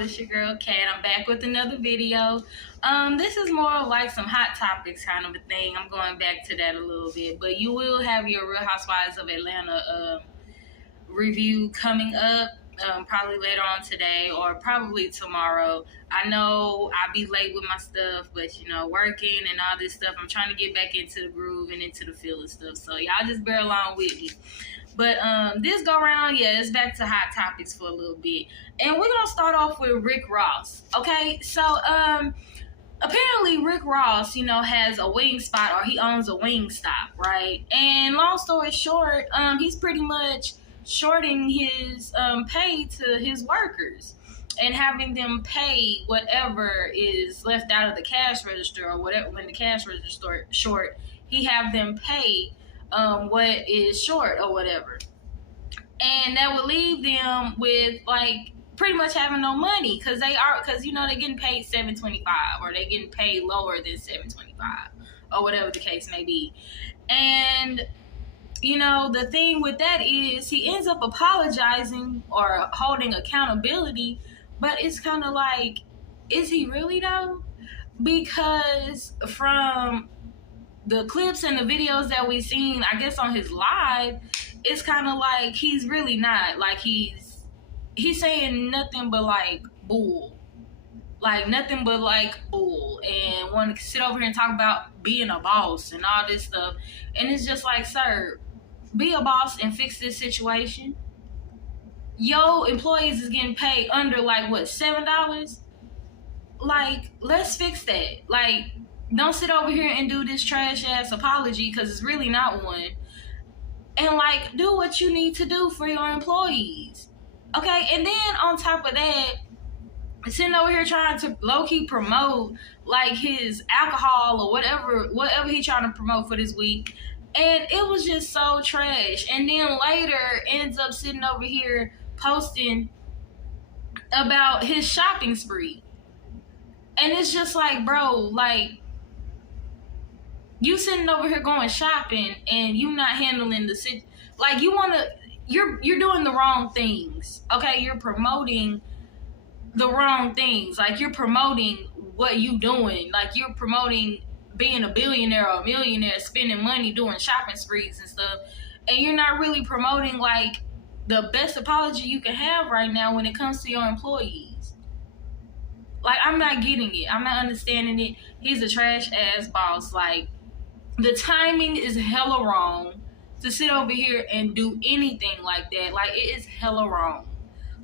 y'all, it's your girl Kat. I'm back with another video. This is more of like some hot topics kind of a thing. I'm going back to that a little bit, but you will have your Real Housewives of Atlanta review coming up probably later on today or probably tomorrow. I know I'll be late with my stuff, but you know, working and all this stuff, I'm trying to get back into the groove and into the feel of stuff, so y'all just bear along with me. But this go around, yeah, it's back to hot topics for a little bit. And we're going to start off with Rick Ross, okay? So, apparently Rick Ross, you know, has a wing spot, or he owns a wing stop, right? And long story short, he's pretty much shorting his pay to his workers and having them pay whatever is left out of the cash register, or whatever. When the cash register short, he have them pay what is short or whatever. And that would leave them with like pretty much having no money because you know, they're getting paid $7.25 or they're getting paid lower than $7.25 or whatever the case may be. And you know, the thing with that is he ends up apologizing or holding accountability, but it's kind of like, is he really though? Because from the clips and the videos that we've seen, I guess on his live, it's kind of like he's really not. Like he's saying nothing but like bull. Like nothing but like bull. And want to sit over here and talk about being a boss and all this stuff. And it's just like, sir, be a boss and fix this situation. Yo, employees is getting paid under like what, $7? Like, let's fix that. Like, don't sit over here and do this trash ass apology because it's really not one. And like, do what you need to do for your employees. Okay, and then on top of that, sitting over here trying to low-key promote like his alcohol or whatever he trying to promote for this week. And it was just so trash. And then later ends up sitting over here posting about his shopping spree. And it's just like, bro, like, you sitting over here going shopping and you not handling the situation. Like, you're doing the wrong things, okay? You're promoting the wrong things. Like, you're promoting what you doing. Like, you're promoting being a billionaire or a millionaire, spending money, doing shopping sprees and stuff. And you're not really promoting, like, the best apology you can have right now when it comes to your employees. Like, I'm not getting it. I'm not understanding it. He's a trash-ass boss. Like, the timing is hella wrong to sit over here and do anything like that. Like, it is hella wrong.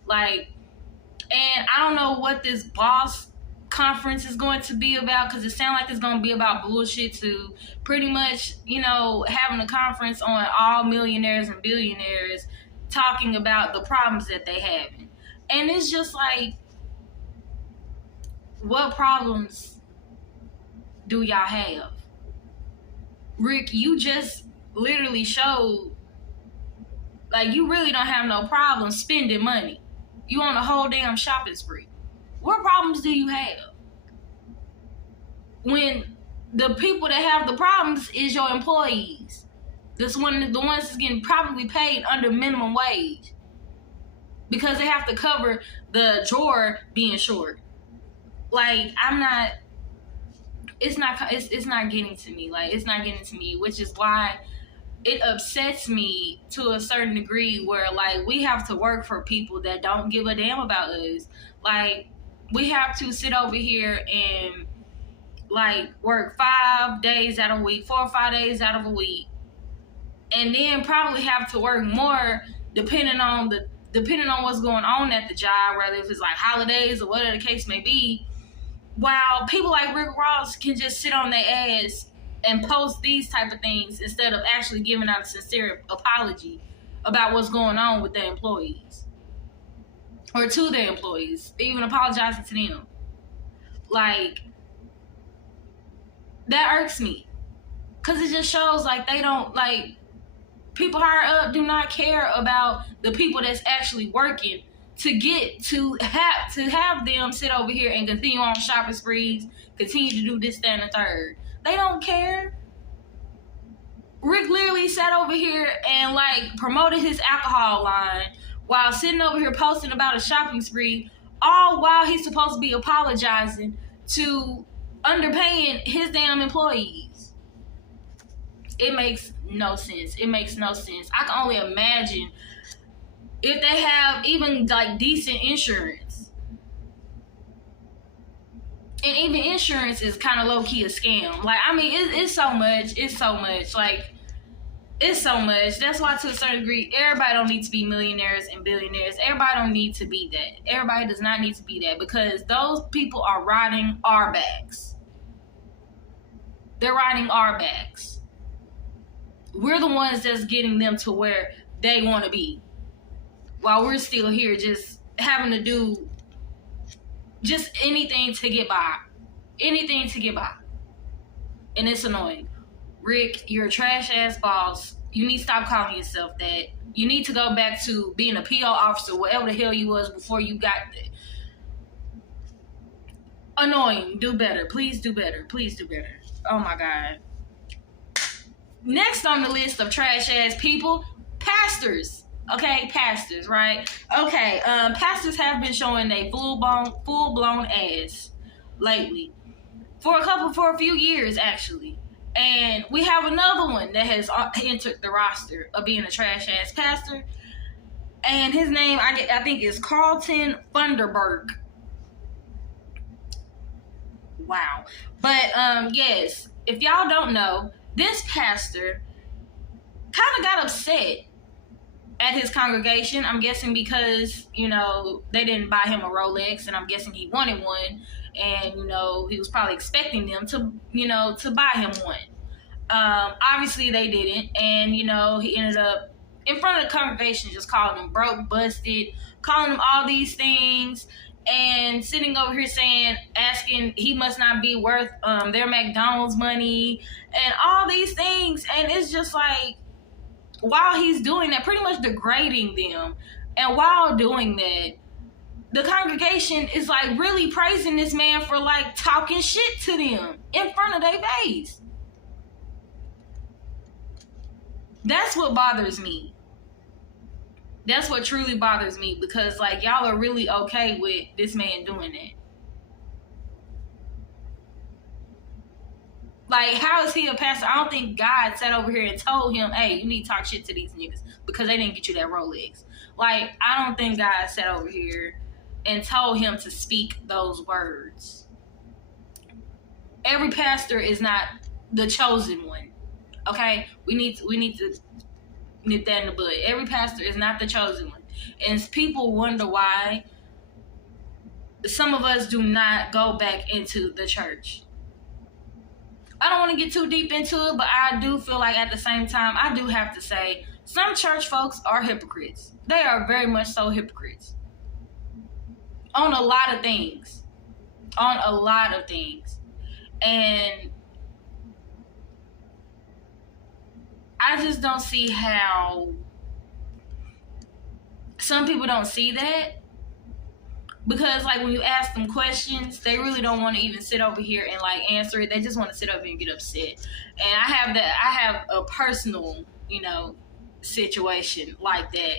Like, and I don't know what this boss conference is going to be about, because it sounds like it's going to be about bullshit too. Pretty much, you know, having a conference on all millionaires and billionaires talking about the problems that they having. And it's just like, what problems do y'all have? Rick, you just literally showed like you really don't have no problem spending money. You on a whole damn shopping spree. What problems do you have? When the people that have the problems is your employees. The ones that's getting probably paid under minimum wage. Because they have to cover the drawer being short. Like, it's not getting to me. Like, it's not getting to me, which is why it upsets me to a certain degree where, like, we have to work for people that don't give a damn about us. Like, we have to sit over here and, like, work 5 days out of a week, 4 or 5 days out of a week, and then probably have to work more depending on what's going on at the job, whether if it's, like, holidays or whatever the case may be, while people like Rick Ross can just sit on their ass and post these type of things instead of actually giving out a sincere apology about what's going on with their employees. Or to their employees, even apologizing to them. Like, that irks me. Because it just shows, like, they don't, like, people higher up do not care about the people that's actually working to have them sit over here and continue on shopping sprees, continue to do this, that, and the third. They don't care. Rick literally sat over here and, like, promoted his alcohol line while sitting over here posting about a shopping spree all while he's supposed to be apologizing to underpaying his damn employees. It makes no sense. It makes no sense. I can only imagine if they have even like decent insurance. And even insurance is kind of low-key a scam. Like, I mean, it's so much. It's so much. Like, it's so much. That's why, to a certain degree, everybody don't need to be millionaires and billionaires. Everybody don't need to be that. Everybody does not need to be that, because those people are riding our backs. They're riding our backs. We're the ones that's getting them to where they want to be, while we're still here just having to do just anything to get by. Anything to get by. And it's annoying. Rick, you're a trash-ass boss. You need to stop calling yourself that. You need to go back to being a PO officer, whatever the hell you was before you got there. Annoying. Do better. Please do better. Please do better. Oh, my God. Next on the list of trash-ass people, pastors. Okay, pastors, right? Okay, pastors have been showing a full-blown ass lately. For a few years, actually. And we have another one that has entered the roster of being a trash-ass pastor. And his name, I think, is Carlton Funderburg. Wow. But, yes, if y'all don't know, this pastor kind of got upset at his congregation. I'm guessing because, they didn't buy him a Rolex, and I'm guessing he wanted one. And, he was probably expecting them to, to buy him one. Obviously they didn't. And, he ended up in front of the congregation just calling them broke, busted, calling them all these things, and sitting over here asking he must not be worth their McDonald's money and all these things. And it's just like, while he's doing that, pretty much degrading them, and while doing that, the congregation is like really praising this man for like talking shit to them in front of their face. That's what bothers me. That's what truly bothers me, because like y'all are really okay with this man doing that. Like, how is he a pastor? I don't think God sat over here and told him, hey, you need to talk shit to these niggas because they didn't get you that Rolex. Like, I don't think God sat over here and told him to speak those words. Every pastor is not the chosen one. Okay? We need to nip that in the bud. Every pastor is not the chosen one. And people wonder why some of us do not go back into the church. I don't want to get too deep into it, but I do feel like at the same time, I do have to say, some church folks are hypocrites. They are very much so hypocrites. On a lot of things. On a lot of things. And I just don't see how some people don't see that. Because, like, when you ask them questions, they really don't want to even sit over here and, like, answer it. They just want to sit over here and get upset. And I have a personal, situation like that,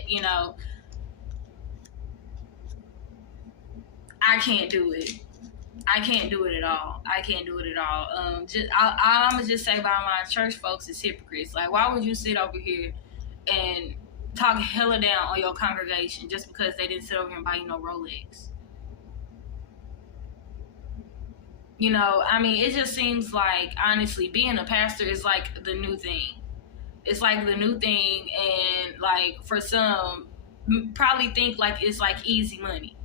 I can't do it. I can't do it at all. I can't do it at all. I'm going to just say by my church folks is hypocrites. Like, why would you sit over here and talk hella down on your congregation just because they didn't sit over here and buy you no Rolex? It just seems like, honestly, being a pastor is like the new thing. It's like the new thing, and like for some, probably think like it's like easy money.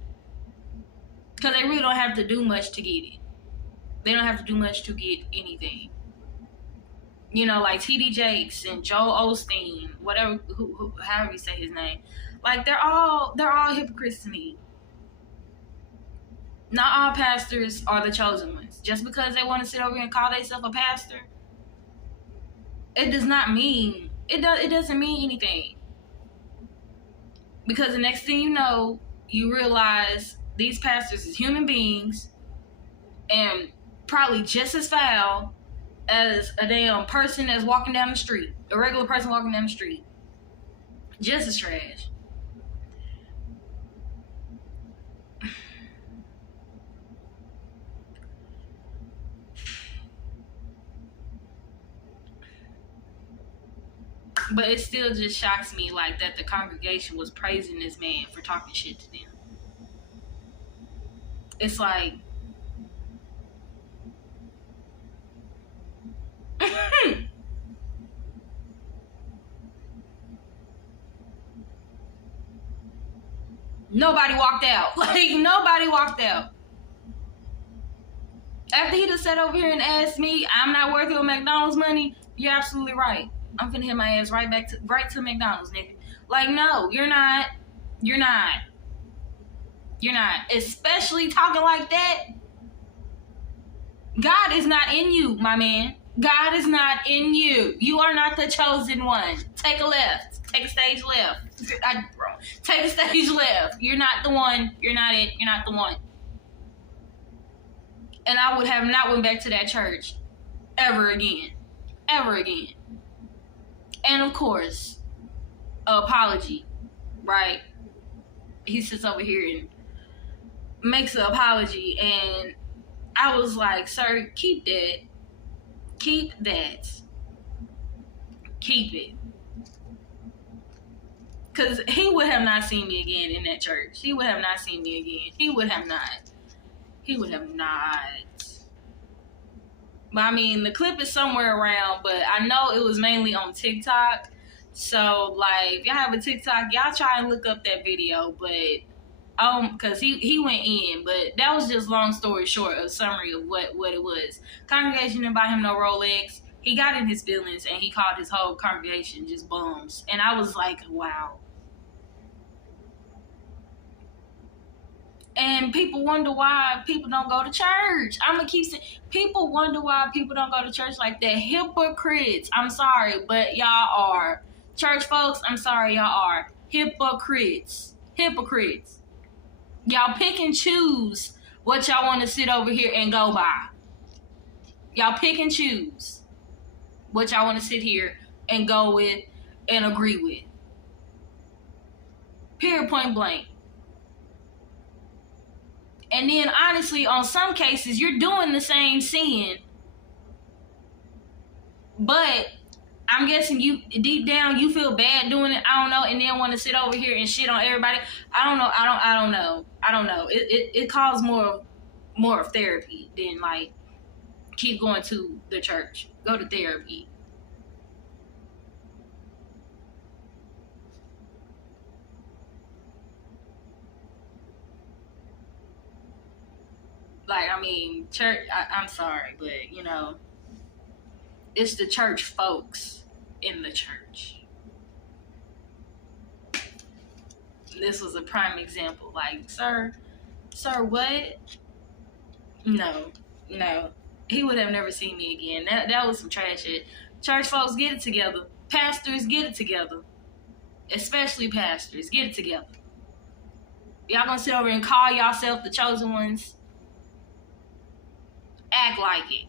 Because they really don't have to do much to get it. They don't have to do much to get anything. Like T.D. Jakes and Joel Osteen, whatever, however you say his name. Like, they're all hypocrites to me. Not all pastors are the chosen ones. Just because they want to sit over here and call themselves a pastor, it does not mean, it doesn't mean anything. Because the next thing you know, you realize these pastors is human beings and probably just as foul as a damn person that's walking down the street. A regular person walking down the street. Just as trash. But it still just shocks me, like, that the congregation was praising this man for talking shit to them. It's like, nobody walked out. Like, nobody walked out. After he just sat over here and asked me, I'm not worth your McDonald's money, you're absolutely right. I'm finna hit my ass right to McDonald's, nigga. Like, no, you're not. You're not. You're not. Especially talking like that. God is not in you, my man. God is not in you. You are not the chosen one. Take a left. Take a stage left. Take a stage left. You're not the one. You're not it. You're not the one. And I would have not went back to that church ever again. Ever again. And of course, apology, right? He sits over here and makes an apology, and I was like, sir, keep that. Keep that. Keep it. Because he would have not seen me again in that church. He would have not seen me again. He would have not. He would have not. But I mean, the clip is somewhere around, but I know it was mainly on TikTok. So, like, if y'all have a TikTok, y'all try and look up that video. But, because he went in. But that was just long story short, a summary of what it was. Congregation didn't buy him no Rolex. He got in his feelings, and he called his whole congregation just bums. And I was like, wow. And people wonder why people don't go to church. I'm going to keep saying, people wonder why people don't go to church like that. Hypocrites. I'm sorry, but y'all are. Church folks, I'm sorry, y'all are. Hypocrites. Hypocrites. Y'all pick and choose what y'all want to sit over here and go by. Y'all pick and choose what y'all want to sit here and go with and agree with. Period, point blank. And then, honestly, on some cases, you're doing the same sin. But I'm guessing you, deep down, you feel bad doing it. I don't know. And then want to sit over here and shit on everybody. I don't know. I don't know. It calls more of therapy than, like, keep going to the church. Go to therapy. Like, I mean, church, I'm sorry, but, you know, it's the church folks in the church. This was a prime example. Like, sir, what? No. He would have never seen me again. That was some trash shit. Church folks, get it together. Pastors, get it together. Especially pastors, get it together. Y'all gonna sit over and call yourself the chosen ones? Act like it.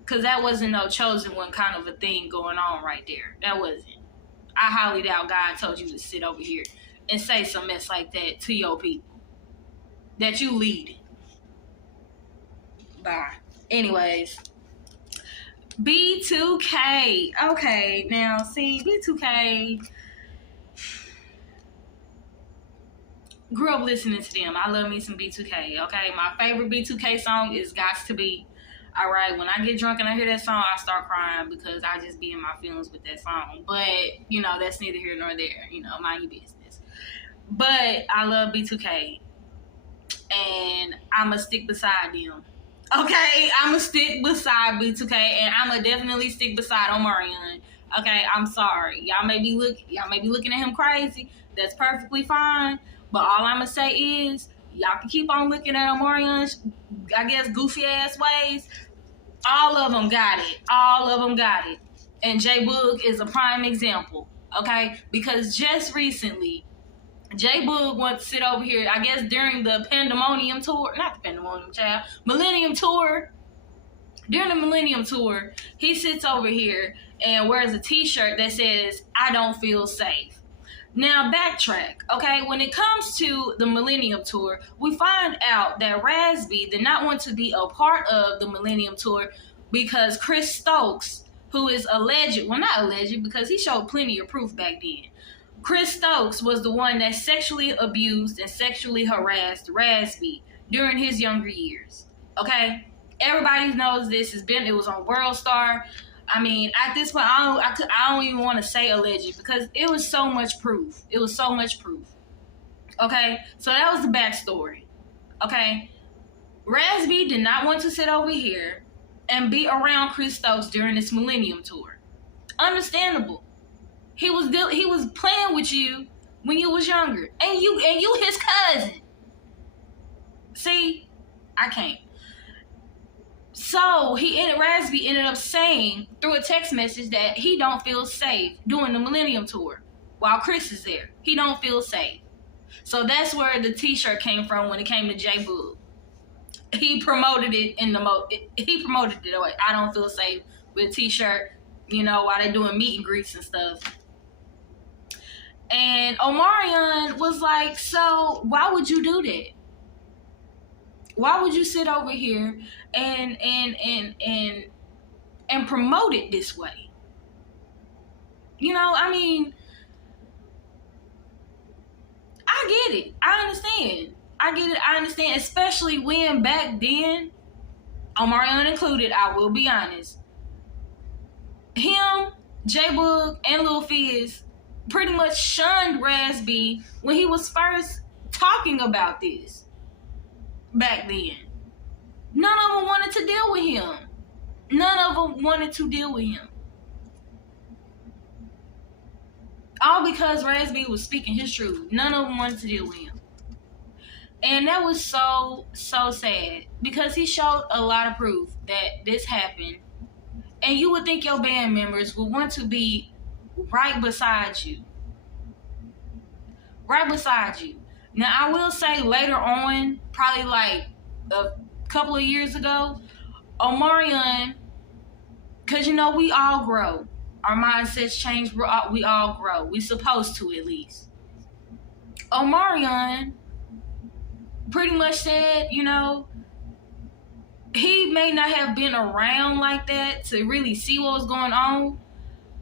Because that wasn't no chosen one kind of a thing going on right there. That wasn't. I highly doubt God told you to sit over here and say some mess like that to your people that you lead. Bye. Anyways, B2K. Okay, now see, B2K. Grew up listening to them. I love me some B2K, okay? My favorite B2K song is Gots to Be. All right, when I get drunk and I hear that song, I start crying because I just be in my feelings with that song. But, you know, that's neither here nor there. You know, mind your business. But I love B2K. And I'm going to stick beside them. Okay? I'm going to stick beside B2K. And I'm going to definitely stick beside Omarion. Okay? I'm sorry. Y'all may be looking at him crazy. That's perfectly fine. But all I'm going to say is, y'all can keep on looking at Omarion's, I guess, goofy ass ways. All of them got it. All of them got it. And J Boog is a prime example. Okay? Because just recently, J Boog went to sit over here, I guess during the Pandemonium tour. Not the Pandemonium, child. Millennium tour. During the Millennium tour, he sits over here and wears a t-shirt that says, I don't feel safe. Now, backtrack, okay? When it comes to the Millennium Tour, we find out that Raz-B did not want to be a part of the Millennium Tour because Chris Stokes, who is alleged, well, not alleged, because he showed plenty of proof back then. Chris Stokes was the one that sexually abused and sexually harassed Raz-B during his younger years. Okay? Everybody knows this. It was on World Star. I mean, at this point, I don't even want to say alleged because it was so much proof. It was so much proof. Okay? So that was the backstory. Okay? Raz-B did not want to sit over here and be around Chris Stokes during this Millennium Tour. Understandable. He was playing with you when you was younger, and you his cousin. See, I can't. So Raz-B ended up saying through a text message that he don't feel safe doing the Millennium Tour while Chris is there. He don't feel safe. So that's where the T-shirt came from when it came to J-Boog. He promoted it like, I don't feel safe with a T-shirt, while they doing meet and greets and stuff. And Omarion was like, so why would you do that? Why would you sit over here and promote it this way? I mean, I get it. I understand. I understand, especially when back then, Omarion included, I will be honest, him, J-Boog, and Lil Fizz pretty much shunned Raz-B when he was first talking about this back then. None of them wanted to deal with him. All because Raz-B was speaking his truth. None of them wanted to deal with him. And that was so sad because he showed a lot of proof that this happened. And you would think your band members would want to be right beside you. Now, I will say later on, probably like a couple of years ago, Omarion, because we all grow. Our mindsets change. We all grow. We supposed to, at least. Omarion pretty much said, he may not have been around like that to really see what was going on,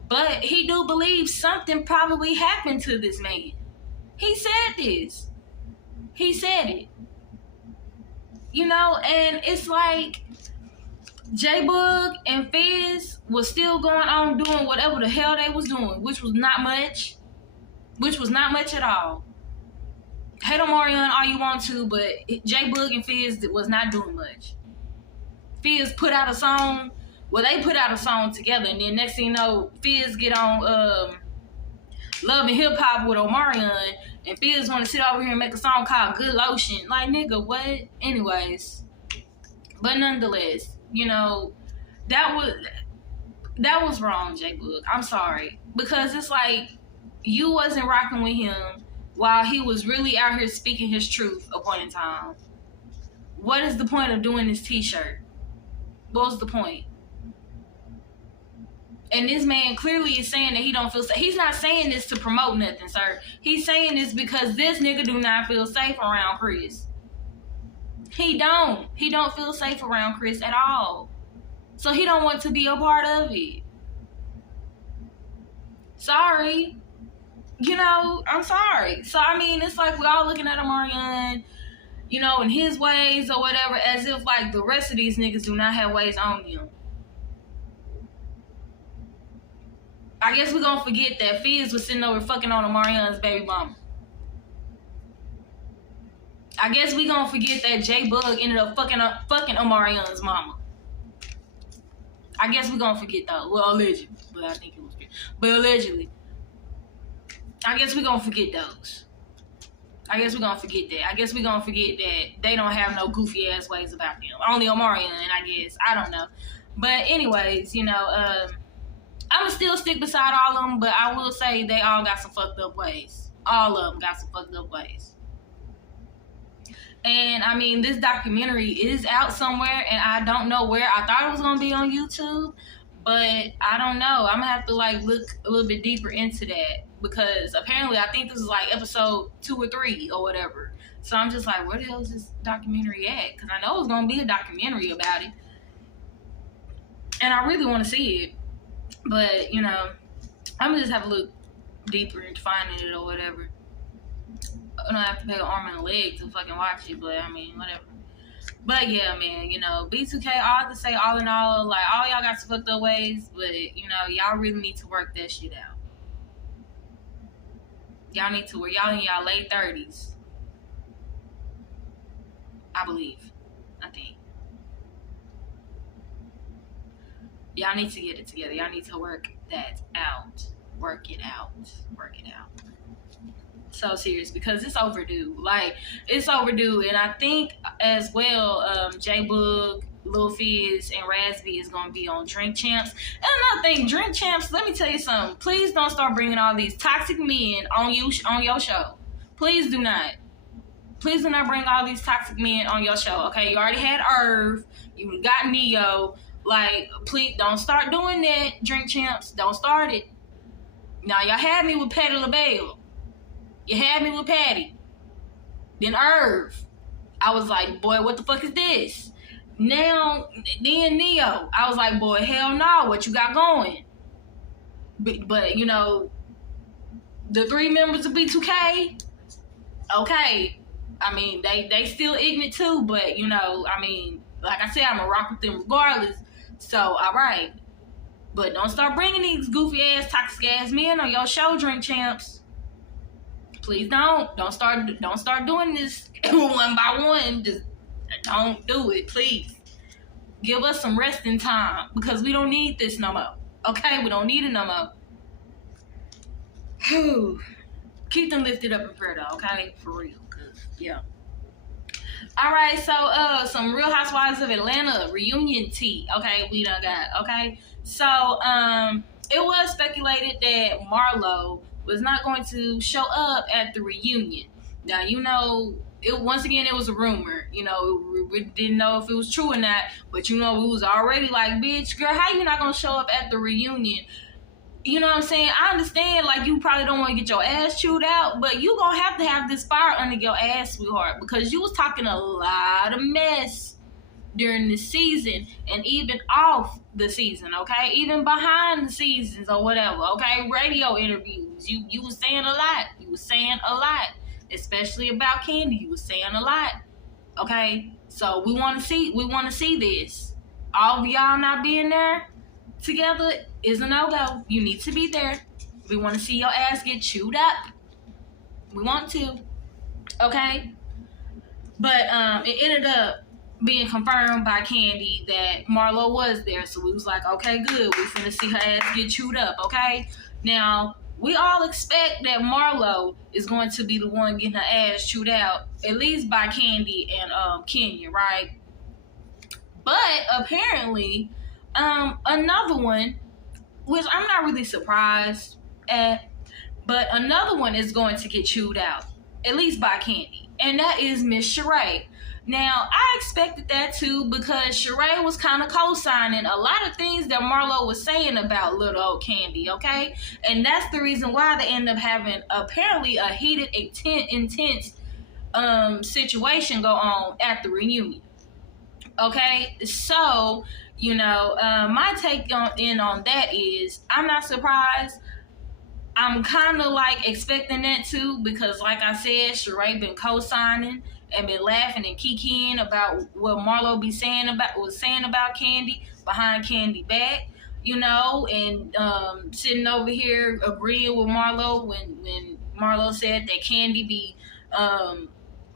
but he do believe something probably happened to this man. He said this. He said it. And it's like J-Boog and Fizz was still going on doing whatever the hell they was doing, which was not much at all. Hate Omarion all you want to, but J-Boog and Fizz was not doing much. Fizz put out a song. Well, they put out a song together, and then next thing you know, Fizz get on Love and Hip Hop with Omarion, and Fizz want to sit over here and make a song called Good Lotion. Like, nigga, what? Anyways. But nonetheless, that was wrong, J-Boog. I'm sorry. Because it's like, you wasn't rocking with him while he was really out here speaking his truth a point in time. What is the point of doing this T-shirt? What was the point? And this man clearly is saying that he don't feel safe. He's not saying this to promote nothing, sir. He's saying this because this nigga do not feel safe around Chris. He don't feel safe around Chris at all. So he don't want to be a part of it. Sorry. I'm sorry. So, I mean, it's like we all looking at Omarion, in his ways or whatever, as if, like, the rest of these niggas do not have ways on him. I guess we're going to forget that Fizz was sitting over fucking on Omarion's baby mama. I guess we're going to forget that J-Boog ended up fucking Omarion's mama. I guess we're going to forget, though. Well, allegedly. But I think it was good. But allegedly. I guess we're going to forget those. I guess we're going to forget that. I guess we're going to forget that they don't have no goofy ass ways about them. Only Omarion, I guess. I don't know. But anyways, I'm going to still stick beside all of them, but I will say they all got some fucked up ways. All of them got some fucked up ways. And, I mean, this documentary is out somewhere, and I don't know where. I thought it was going to be on YouTube, but I don't know. I'm going to have to, like, look a little bit deeper into that. Because apparently, I think this is like episode 2 or 3 or whatever. So I'm just like, where the hell is this documentary at? Because I know it's going to be a documentary about it. And I really want to see it. But, you know, I'm gonna just have to look deeper into finding it or whatever. I don't have to pay an arm and a leg to fucking watch it, but I mean, whatever. But yeah, man, you know, B2K, all to say, all in all, like, all y'all got some fucked up ways, but, you know, y'all really need to work that shit out. Y'all need to work. Y'all in y'all late 30s. I believe. I think. Y'all need to get it together. Y'all need to work that out. Work it out. Work it out. So serious, because it's overdue. Like, it's overdue. And I think as well, J-Boog, Lil Fizz, and Razby is going to be on Drink Champs. And another thing, Drink Champs, let me tell you something. Please don't start bringing all these toxic men on your show. Please do not. Please do not bring all these toxic men on your show, okay? You already had Irv. You got Neo. Like, please don't start doing that, Drink Champs. Don't start it. Now, y'all had me with Patti LaBelle. You had me with Patty. Then Irv. I was like, boy, what the fuck is this? Now, then Neo. I was like, boy, hell no, what you got going? But you know, the 3 members of B2K, okay. I mean, they still ignorant too, but you know, I mean, like I said, I'm gonna rock with them regardless. So, all right. But don't start bringing these goofy ass, toxic ass men on your show, Drink Champs. Please don't. Don't start doing this one by one. Just don't do it, please. Give us some resting time, because we don't need this no more. Okay? We don't need it no more. Whew. Keep them lifted up in prayer though, okay? For real. Yeah. Alright, so some Real Housewives of Atlanta reunion tea. Okay, we done got, okay? So, it was speculated that Marlo was not going to show up at the reunion. Now, you know, it was a rumor. You know, we didn't know if it was true or not, but you know, we was already like, bitch, girl, how you not gonna show up at the reunion? You know what I'm saying? I understand, like, you probably don't want to get your ass chewed out, but you gonna have this fire under your ass, sweetheart, because you was talking a lot of mess during the season and even off the season, okay? Even behind the seasons or whatever, okay? Radio interviews, you was saying a lot. You was saying a lot, especially about Kandi. You was saying a lot, okay? So we want to see this. All of y'all not being there together is a no-go. You need to be there. We want to see your ass get chewed up. We want to, okay? But it ended up being confirmed by Kandi that Marlo was there. So we was like, okay, good. We finna see her ass get chewed up, okay? Now, we all expect that Marlo is going to be the one getting her ass chewed out, at least by Kandi and Kenya, right? But apparently, another one, which I'm not really surprised at, but another one is going to get chewed out, at least by Kandi, and that is Miss Sheree. Now, I expected that too, because Sheree was kind of co-signing a lot of things that Marlo was saying about little old Kandi, okay? And that's the reason why they end up having apparently a heated, intense situation go on at the reunion. Okay? So, you know, my take on that is, I'm not surprised. I'm kind of like expecting that too, because like I said, Sheree been co-signing and been laughing and kikiing about what Marlo was saying about Kandi behind Kandi back, you know, and sitting over here agreeing with Marlo when Marlo said that Kandi be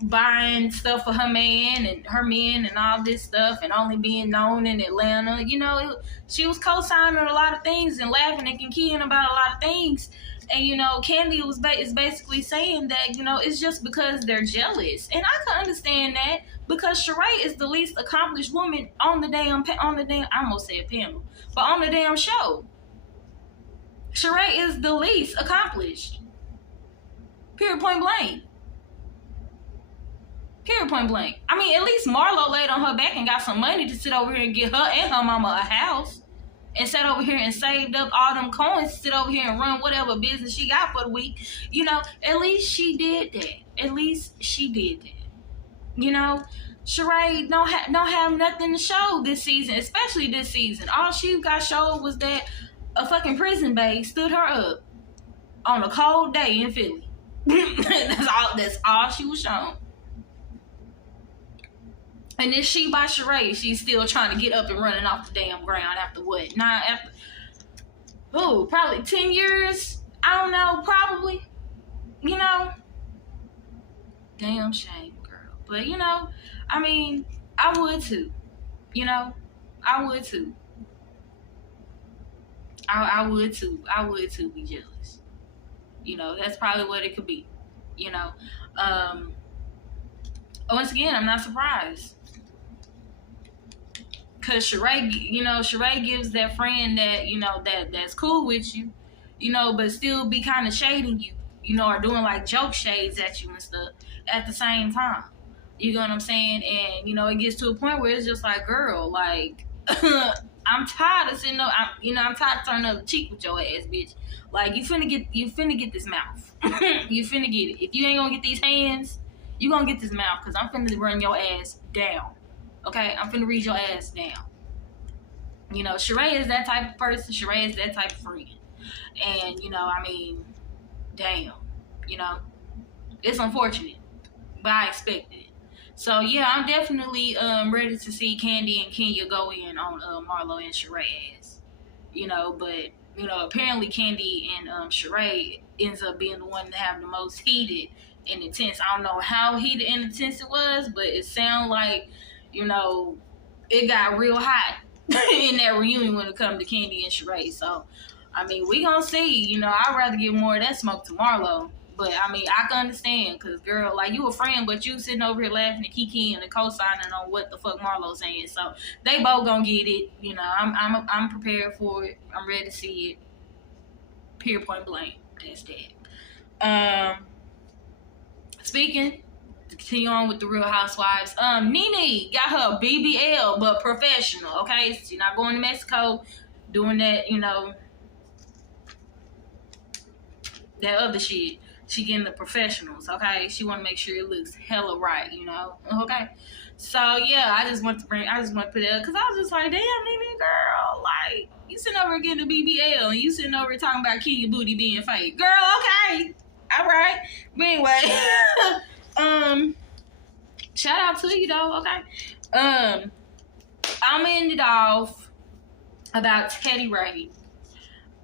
buying stuff for her man and her men and all this stuff and only being known in Atlanta. You know, she was co-signing a lot of things and laughing and kikiing about a lot of things. And, you know, Kandi is basically saying that, you know, it's just because they're jealous. And I can understand that, because Sheree is the least accomplished woman on the damn, I almost said panel, but on the damn show. Sheree is the least accomplished. Period, point blank. Period, point blank. I mean, at least Marlo laid on her back and got some money to sit over here and get her and her mama a house. And sat over here and saved up all them coins to sit over here and run whatever business she got for the week. You know, at least she did that. At least she did that. You know, Sheree don't have nothing to show this season, especially this season. All she got showed was that a fucking prison babe stood her up on a cold day in Philly. That's all she was shown. And then she by Sheree, she's still trying to get up and running off the damn ground after what? Probably 10 years? I don't know, probably. You know? Damn shame, girl. But, you know, I mean, I would too. You know? I would too. I would too. I would too be jealous. You know, that's probably what it could be. You know? Once again, I'm not surprised. Because Sheree gives that friend that, you know, that's cool with you, you know, but still be kind of shading you, you know, or doing like joke shades at you and stuff at the same time. You know what I'm saying? And, you know, it gets to a point where it's just like, girl, like, I'm tired of sitting up, I'm tired of turning up the cheek with your ass, bitch. Like, you finna get this mouth. You finna get it. If you ain't gonna get these hands, you gonna get this mouth, because I'm finna run your ass down. Okay, I'm finna read your ass down. You know, Sheree is that type of person. Sheree is that type of friend. And, you know, I mean, damn. You know, it's unfortunate, but I expected it. So, yeah, I'm definitely ready to see Candy and Kenya go in on Marlo and Sheree ass. You know, but, you know, apparently Candy and Sheree ends up being the one to have the most heated and intense. I don't know how heated and intense it was, but it sounded like, you know, it got real hot in that reunion when it comes to Candy and Sheree. So, I mean, we gonna see. You know, I'd rather give more of that smoke to Marlo. But, I mean, I can understand. Because, girl, like, you a friend, but you sitting over here laughing and kikiing and co-signing on what the fuck Marlo's saying. So, they both gonna get it. You know, I'm prepared for it. I'm ready to see it. Pure point blank. That's that. Speaking... Continue on with the Real Housewives. Nene got her BBL, but professional, okay? She's not going to Mexico doing that, you know, that other shit. She getting the professionals, okay? She want to make sure it looks hella right, you know, okay? So, yeah, I just want to put it up, because I was just like, damn, Nene, girl, like, you sitting over getting a BBL, and you sitting over talking about Kenya booty being fake. Girl, okay, all right. But anyway, shout out to you though, okay? I'm gonna end it off about Teddy Ray.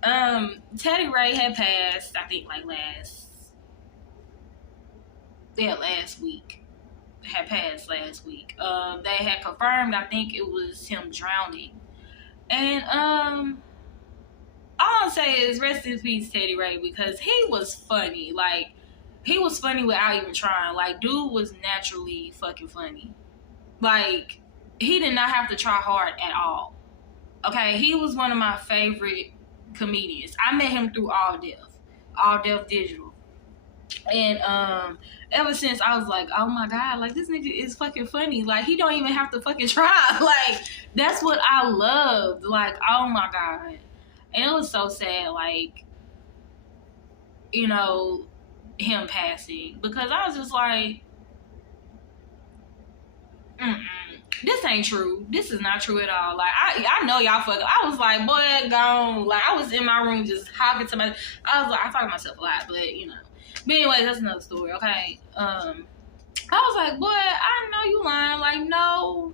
Teddy Ray had passed, I think, like last week. Had passed last week. They had confirmed, I think it was him drowning. And all I'll say is rest in peace, Teddy Ray, because he was funny. Like, he was funny without even trying. Like, dude was naturally fucking funny. Like, he did not have to try hard at all. Okay, he was one of my favorite comedians. I met him through All Def Digital. And ever since, I was like, oh my God, like, this nigga is fucking funny. Like, he don't even have to fucking try. Like, that's what I loved. Like, oh my God. And it was so sad, like, you know, him passing, because I was just like, this ain't true. This is not true at all. Like, I know y'all fucking. I was like, boy, gone. Like, I was in my room just talking to myself. I was like, I talk to myself a lot, but you know. But anyway, that's another story. Okay. I was like, boy, I know you lying. Like, no.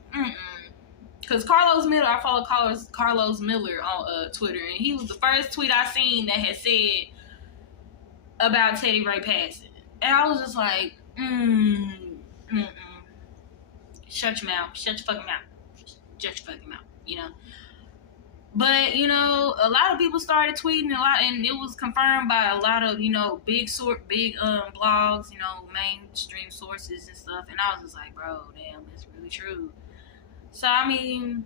Because Carlos Miller, I follow Carlos Miller on Twitter, and he was the first tweet I seen that had said about Teddy Ray passing. And I was just like, shut your mouth. Shut your fucking mouth. Shut your fucking mouth, you know. But, you know, a lot of people started tweeting a lot, and it was confirmed by a lot of, you know, big blogs, you know, mainstream sources and stuff. And I was just like, bro, damn, that's really true. So, I mean,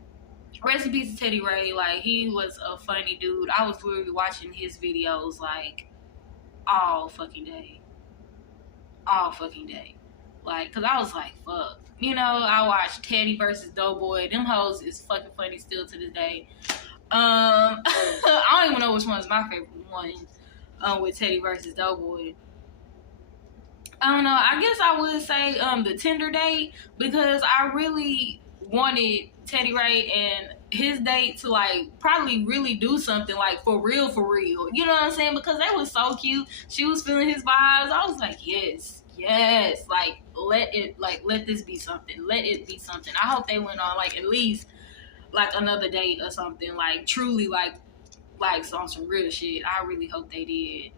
rest in peace to Teddy Ray. Like, he was a funny dude. I was literally watching his videos, like, all fucking day. Like, because I was like, fuck. You know, I watched Teddy versus Doughboy. Them hoes is fucking funny still to this day. I don't even know which one is my favorite one with Teddy versus Doughboy. I don't know. I guess I would say the Tinder date, because I really wanted Teddy Ray and his date to like probably really do something like for real, you know what I'm saying? Because they was so cute. She was feeling his vibes. I was like, yes, like let this be something. Let it be something. I hope they went on like at least like another date or something, like truly like on some real shit. I really hope they did.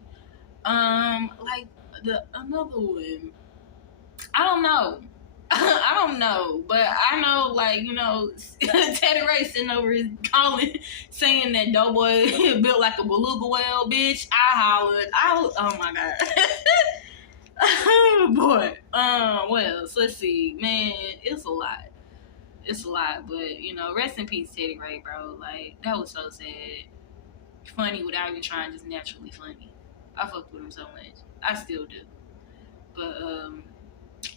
Like another one, I don't know. I don't know, but I know, like, you know, Teddy Ray sitting over his calling, saying that Doughboy built like a beluga whale, bitch. I hollered. Oh my god. Oh boy. Well, so let's see, man. It's a lot. But you know, rest in peace, Teddy Ray, bro. Like that was so sad. Funny without even trying, just naturally funny. I fucked with him so much. I still do. But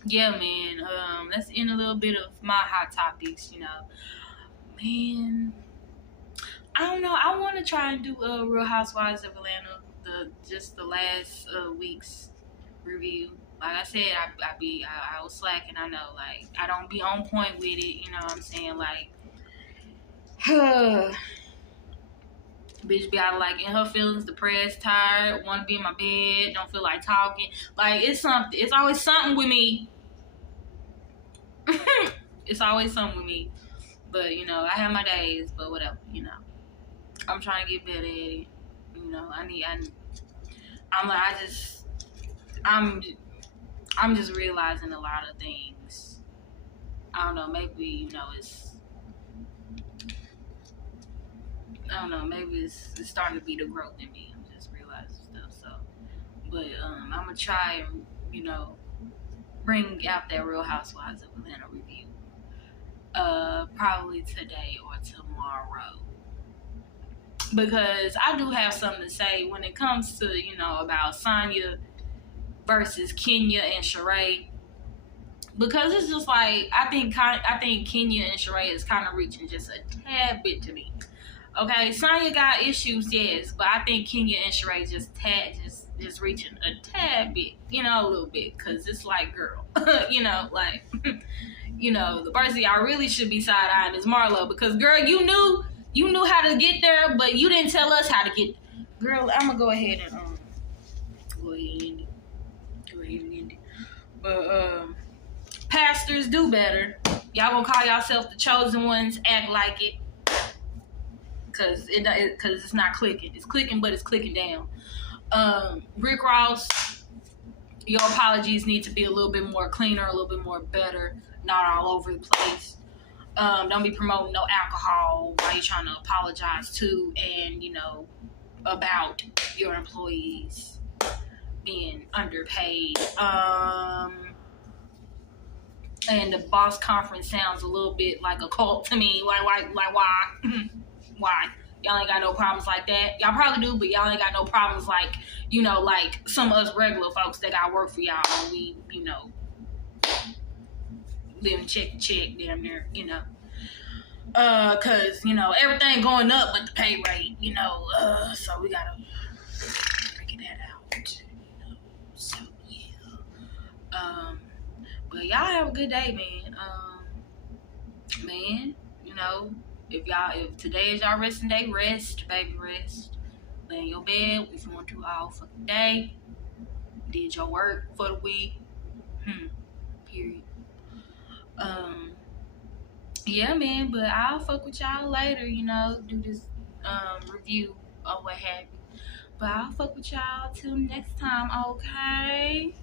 yeah, man. Let's end a little bit of my hot topics. You know, man. I don't know. I want to try and do Real Housewives of Atlanta. The last week's review. Like I said, I was slacking. I know. Like I don't be on point with it. You know what I'm saying? Like, bitch be out of like in her feelings, depressed, tired, want to be in my bed, don't feel like talking. Like it's something. It's always something with me. It's always something with me. But you know, I have my days. But whatever. You know, I'm trying to get better at it. You know, I'm just realizing a lot of things. I don't know. Maybe you know maybe it's starting to be the growth in me. I'm just realizing stuff. So, but I'm gonna try and, you know, bring out that Real Housewives of Atlanta review. Probably today or tomorrow. Because I do have something to say when it comes to, you know, about Sonya versus Kenya and Sheree. Because it's just like I think Kenya and Sheree is kind of reaching just a tad bit to me. Okay, Sonya got issues, yes, but I think Kenya and Sheree just reaching a tad bit, you know, a little bit, because it's like, girl, you know, like, you know, the person y'all really should be side-eyeing is Marlo, because, girl, you knew how to get there, but you didn't tell us how to get there. Girl, I'm going to go ahead and end it. But, pastors, do better. Y'all gonna call yourself the chosen ones, act like it. Cause it's not clicking. It's clicking, but it's clicking down. Rick Ross, your apologies need to be a little bit more cleaner, a little bit more better, not all over the place. Don't be promoting no alcohol while you're trying to apologize to and, you know, about your employees being underpaid. And the boss conference sounds a little bit like a cult to me. Like why? Why? Y'all ain't got no problems like that. Y'all probably do, but y'all ain't got no problems like, you know, like some of us regular folks that got work for y'all. And we, you know, living check to check damn near, you know. Cause, you know, everything going up but the pay rate, you know, so we gotta figure that out. You know. So yeah. But y'all have a good day, man. Man, you know, if today is y'all resting day, rest, baby, rest. Lay in your bed if you want to all fucking day. Did your work for the week. Period. Yeah, man, but I'll fuck with y'all later, you know, do this review or what have you. But I'll fuck with y'all till next time, okay?